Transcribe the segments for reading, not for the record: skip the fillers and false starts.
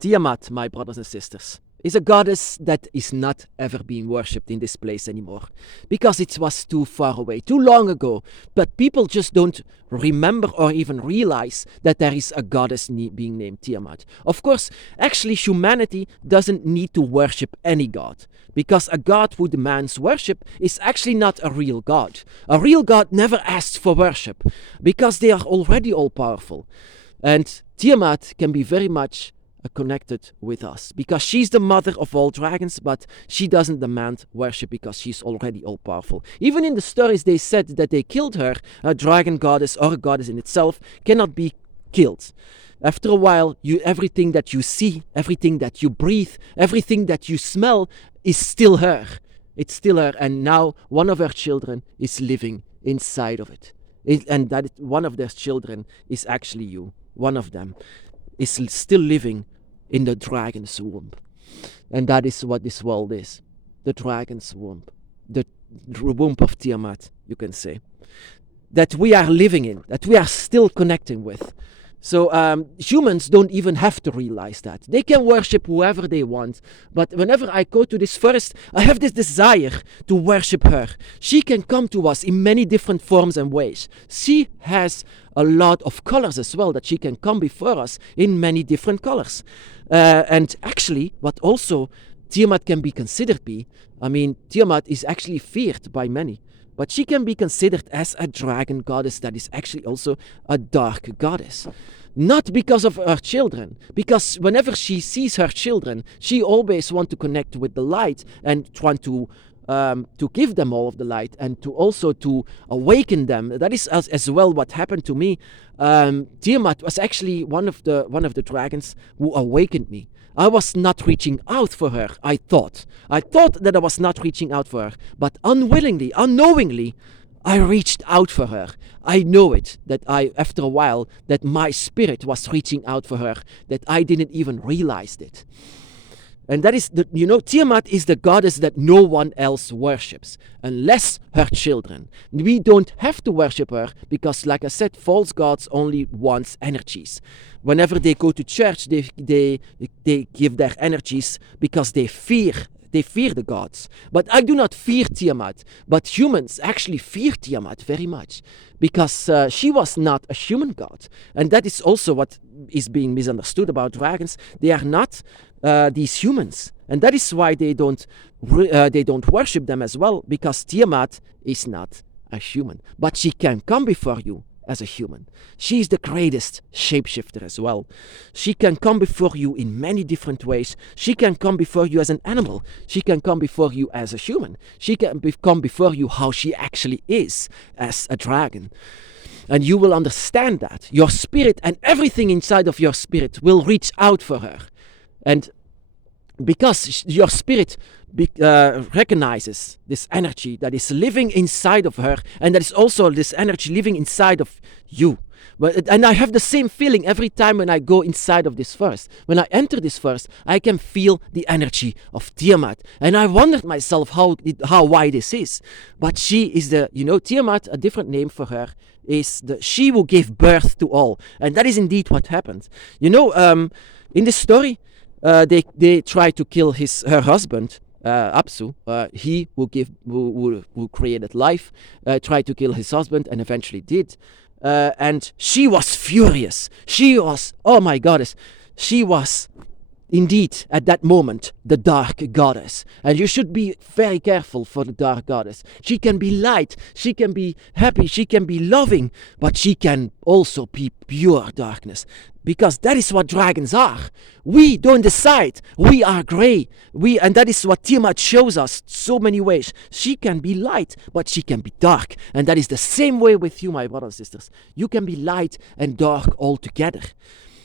Tiamat, my brothers and sisters, is a goddess that is not ever being worshipped in this place anymore because it was too far away, too long ago. But people just don't remember or even realize that there is a goddess being named Tiamat. Of course, actually, humanity doesn't need to worship any god, because a god who demands worship is actually not a real god. A real god never asks for worship because they are already all powerful. And Tiamat can be very much connected with us because she's the mother of all dragons, but she doesn't demand worship because she's already all powerful. Even in the stories, they said that they killed her. A dragon goddess or a goddess in itself cannot be killed. After a while, everything that you see, everything that you breathe, everything that you smell is still her. It's still her, and now one of her children is living inside of it. And that one of their children is actually you. One of them is still living in the dragon's womb. And that is what this world is. The dragon's womb. The womb of Tiamat, you can say. That we are living in, that we are still connecting with. So humans don't even have to realize that. They can worship whoever they want. But whenever I go to this forest, I have this desire to worship her. She can come to us in many different forms and ways. She has a lot of colors as well, that she can come before us in many different colors. And actually, what also Tiamat can be considered Tiamat is actually feared by many. But she can be considered as a dragon goddess that is actually also a dark goddess. Not because of her children, because whenever she sees her children, she always wants to connect with the light and want to give them all of the light and to also to awaken them. That is as well what happened to me. Tiamat was actually one of the dragons who awakened me. I was not reaching out for her, I thought. I thought that I was not reaching out for her, but unwillingly, unknowingly, I reached out for her. I know it, that after a while, that my spirit was reaching out for her, that I didn't even realize it. And that is, Tiamat is the goddess that no one else worships, unless her children. We don't have to worship her because, like I said, false gods only want energies. Whenever they go to church, they give their energies because they fear the gods. But I do not fear Tiamat, but humans actually fear Tiamat very much because she was not a human god. And that is also what is being misunderstood about dragons. They are not these humans, and that is why they don't worship them as well, because Tiamat is not a human, but she can come before you as a human. She is the greatest shapeshifter as well. She can come before you in many different ways. She can come before you as an animal. She can come before you as a human. She can come before you how she actually is as a dragon. And you will understand that. Your spirit and everything inside of your spirit will reach out for her. And because your spirit recognizes this energy that is living inside of her, and that is also this energy living inside of you. And I have the same feeling every time when I go inside of this forest. When I enter this forest, I can feel the energy of Tiamat. And I wondered myself why this is. But she is Tiamat, a different name for her, is she who gave birth to all. And that is indeed what happened. In this story, they try to kill her husband, Apsu. He who created life, tried to kill his husband and eventually did. And she was furious. She was, oh my goddess, she was indeed at that moment the dark goddess. And you should be very careful for the dark goddess. She can be light, she can be happy, she can be loving, but she can also be pure darkness. Because that is what dragons are. We don't decide. We are gray. And that is what Tiamat shows us so many ways. She can be light, but she can be dark. And that is the same way with you, my brothers and sisters. You can be light and dark all together.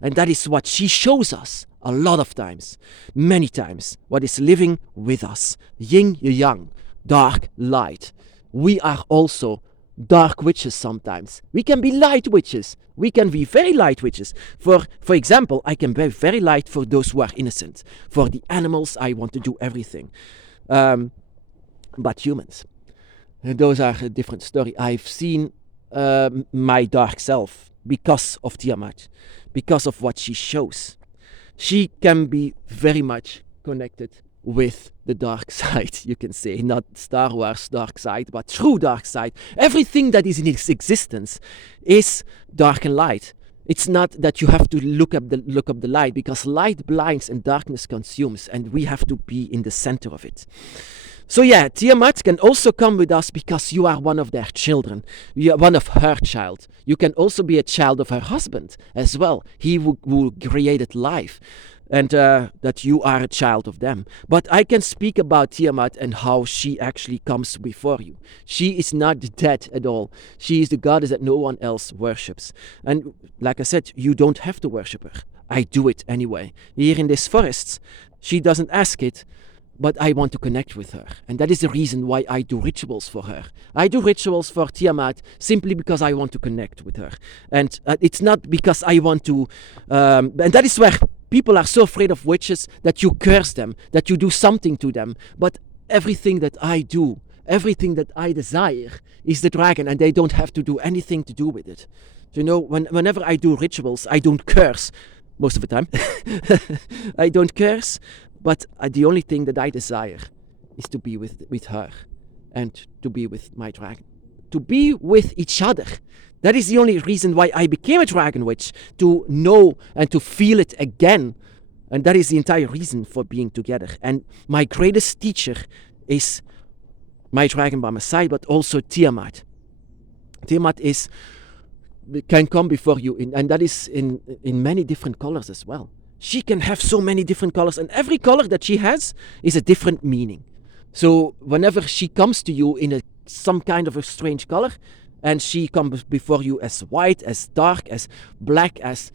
And that is what she shows us a lot of times, many times, what is living with us. Yin, yang, dark, light. We are also dark witches sometimes. We can be light witches. We can be very light witches. For example, I can be very light for those who are innocent. For the animals, I want to do everything. But humans, those are a different story. I've seen my dark self because of Tiamat, because of what she shows. she can be very much connected with the dark side, you can say. Not Star Wars dark side, but true dark side. Everything that is in its existence is dark and light. It's not that you have to look up the light, because light blinds and darkness consumes, and we have to be in the center of it. So yeah, Tiamat can also come with us because you are one of their children. You are one of her child. You can also be a child of her husband as well. He who created life, and that you are a child of them. But I can speak about Tiamat and how she actually comes before you. She is not dead at all. She is the goddess that no one else worships. And like I said, you don't have to worship her. I do it anyway. Here in these forests, she doesn't ask it, but I want to connect with her. And that is the reason why I do rituals for her. I do rituals for Tiamat simply because I want to connect with her. And it's not because I want to... and that is where people are so afraid of witches, that you curse them, that you do something to them. But everything that I do, everything that I desire is the dragon, and they don't have to do anything to do with it. You know, whenever I do rituals, I don't curse. Most of the time. I don't curse. But the only thing that I desire is to be with her and to be with my dragon. To be with each other. That is the only reason why I became a dragon witch. To know and to feel it again. And that is the entire reason for being together. And my greatest teacher is my dragon by my side, but also Tiamat. Tiamat can come before you, and that is in many different colors as well. She can have so many different colors, and every color that she has is a different meaning. So whenever she comes to you in some kind of a strange color, and she comes before you as white, as dark, as black, as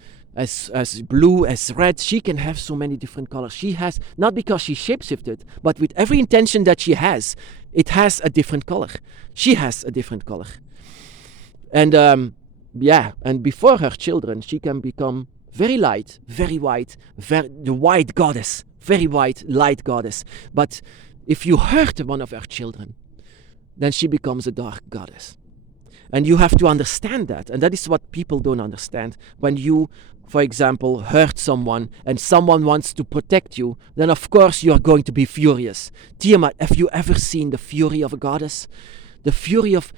blue, as red, she can have so many different colors. She has, not because she shapeshifted, but with every intention that she has, it has a different color. She has a different color. And and before her children, she can become very light, very white, the white goddess, very white, light goddess. But if you hurt one of her children, then she becomes a dark goddess. And you have to understand that. And that is what people don't understand. When you, for example, hurt someone and someone wants to protect you, then of course you are going to be furious. Tiamat, have you ever seen the fury of a goddess? The fury of...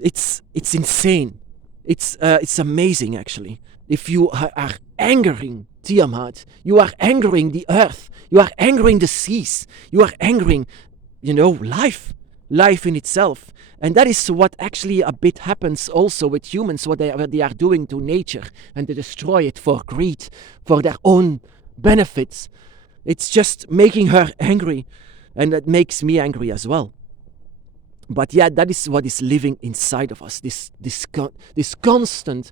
It's insane. It's amazing, actually. If you are angering Tiamat, you are angering the earth, you are angering the seas, you are angering, life in itself. And that is what actually a bit happens also with humans, what they are doing to nature, and they destroy it for greed, for their own benefits. It's just making her angry, and that makes me angry as well. But yeah, that is what is living inside of us, this constant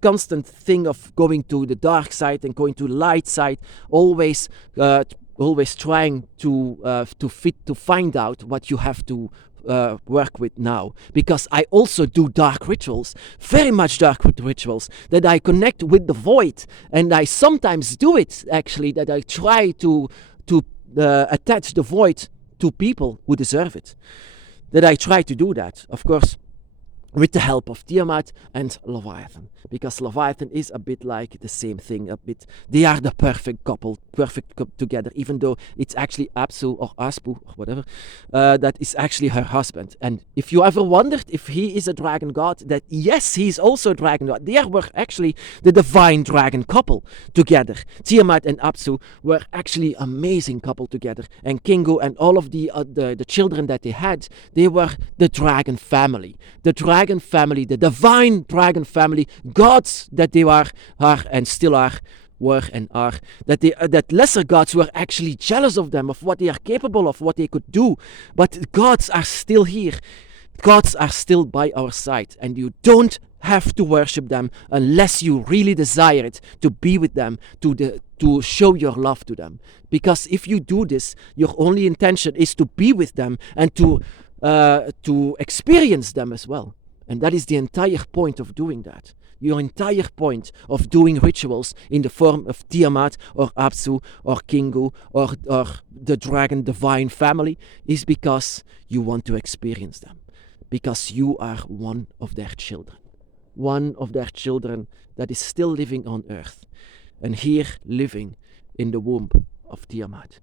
constant thing of going to the dark side and going to the light side, always trying to find out what you have to work with now. Because I also do dark rituals, very much dark rituals, that I connect with the void, and I sometimes do it actually, that I try to attach the void to people who deserve it. That I try to do that, of course, with the help of Tiamat and Leviathan. Because Leviathan is a bit like the same thing, they are the perfect couple together, even though it's actually Apsu or Aspu or whatever, that is actually her husband. And if you ever wondered if he is a dragon god, that yes, he's also a dragon god. They were actually the divine dragon couple together. Tiamat and Apsu were actually amazing couple together. And Kingu and all of the children that they had, they were the dragon family. The dragon family, the divine dragon family, gods that they are and still were and are, that lesser gods were actually jealous of them, of what they are capable of, what they could do. But gods are still here. Gods are still by our side, and you don't have to worship them unless you really desire it, to be with them, to show your love to them. Because if you do this, your only intention is to be with them and to experience them as well. And that is the entire point of doing that. Your entire point of doing rituals in the form of Tiamat or Apsu or Kingu or the dragon divine family is because you want to experience them. Because you are one of their children. one of their children that is still living on earth, and here living in the womb of Tiamat.